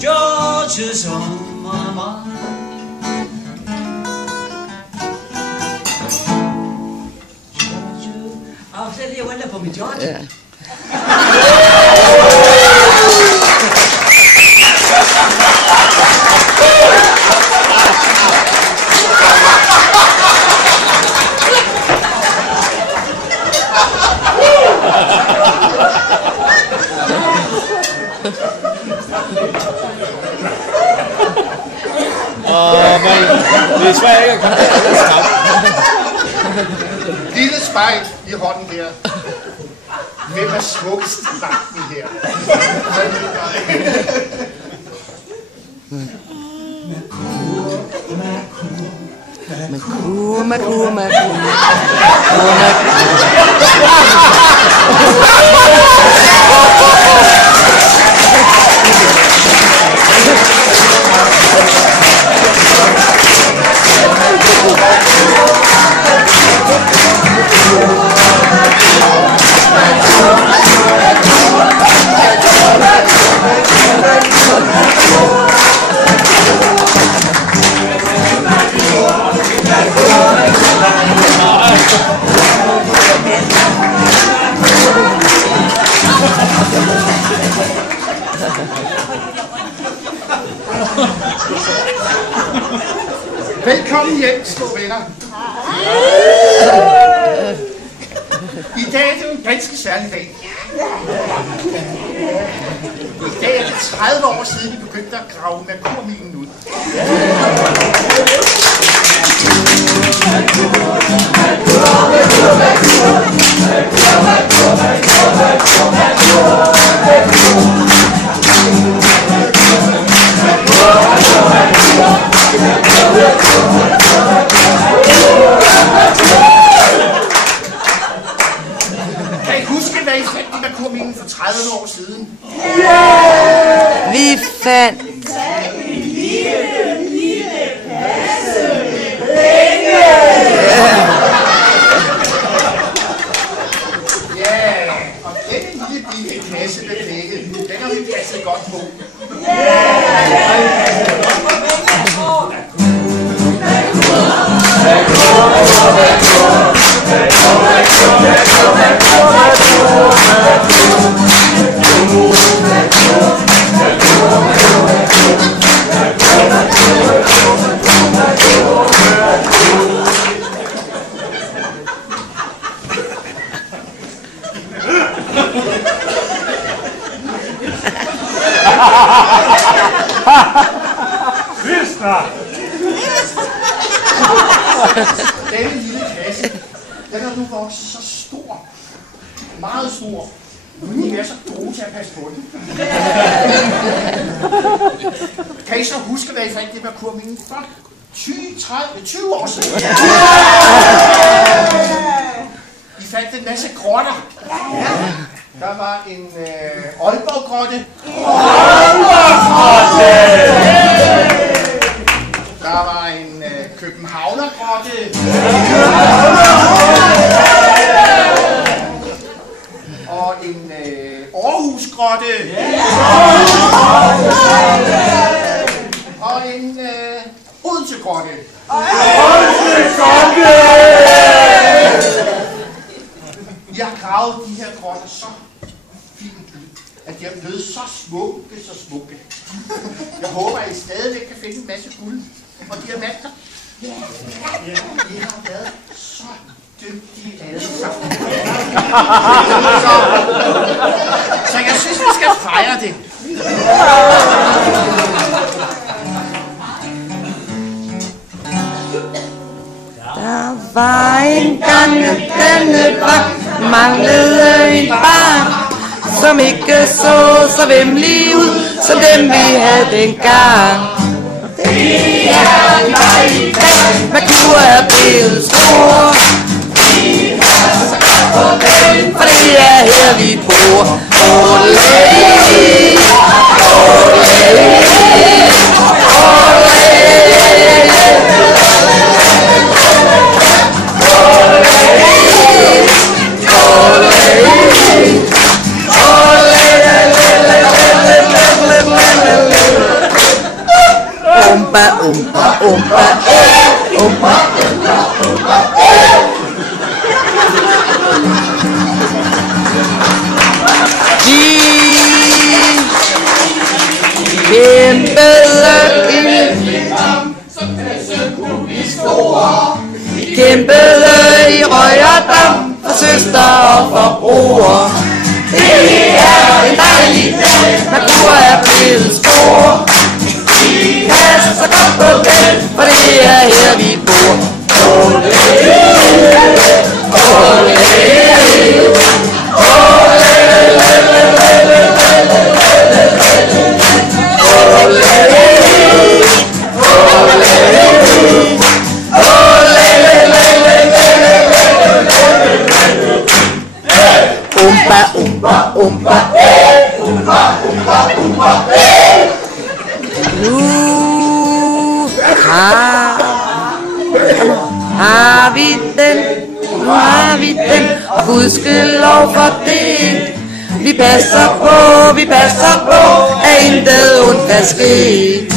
George's on my mind. George, så jeg venter på min George. Ja. Men det er svært ikke at komme der. Lille spejl i hånden her. Hvem er smukkest i vagten her? Velkommen hjem, små venner. I dag er det jo en ganske særlig dag. I dag er det 30 år siden, vi begyndte at grave Merkurminen ud. Kan I huske, hvad I fandt i Merkurminen for 30 år siden? Yeah! Vi fandt en lille kasse med penge! Ja, og denne lille kasse med penge, den har vi passet godt på. Denne lille kasse, den er nu vokset så stor, meget stor, fordi vi er så gode til at passe på den. Kan I så huske, hvad I fandt i Merkurminen for 20 år siden? I fandt en masse grotter. Der var en Aalborg-grotte. Der var en Københavner-grotte. Og en Aarhus-grotte. Og en Odense-grotte. Jeg har gravet de her grotter så fint ud, at de er blevet så smukke. Jeg håber, at I stadigvæk kan finde en masse guld og diamanter. Ja, I har været så dygtige alle sammen. Så jeg synes, vi skal fejre det. Der var engang denne vagt, manglede en barn, som ikke så vemmelig ud, som dem vi havde dengang. Det er mig i dag, Merkur er blevet stor. Vi har så godt på den, for det er her vi bor. Umpa, umpa, umpa, umpa, de kæmpede i røg og dam for søster og for bror. Det er en dejlig dag, Merkur er blevet stor. Vi passer så godt på den, for det er her vi bor. Umpa, umpa, umpa, umpa, umpa, umpa. Nu har vi den, og gudskelov for det. Vi passer på, at intet ondt kan ske.